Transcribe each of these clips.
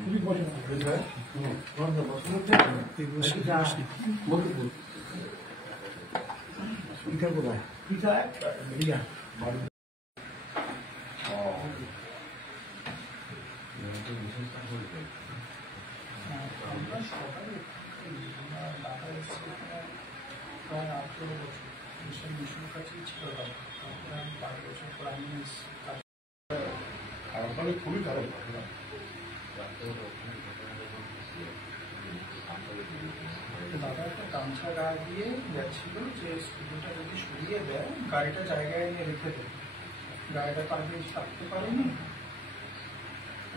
খুবই পছন্দ পিঠা কোথায় পিঠা রিয়া আমরা সবাই দাদা এসছে প্রায় 18 বছর মিশন কাছেই ছিল দাদা তারপরে আমি 5 বছর পর আমি খারাপ খুবই খারাপ দাদা একটা গামছা গায়ে দিয়ে যাচ্ছিল যে স্কুলটা যদি সরিয়ে দেয় গাড়িটা জায়গায় নিয়ে রেখে দেয় গাড়িটা তো আগে থাকতে পারেনি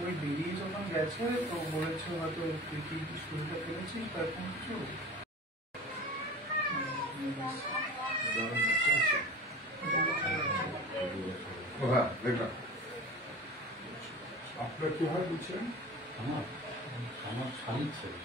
ওই বেরিয়ে যখন গেছে তো বলেছে হয়তো তুই কি স্কুলটা ফেলেছিস বা এরকম কিছু আপনার কি হয় বলছেন? আমার শাড়ির ছেলে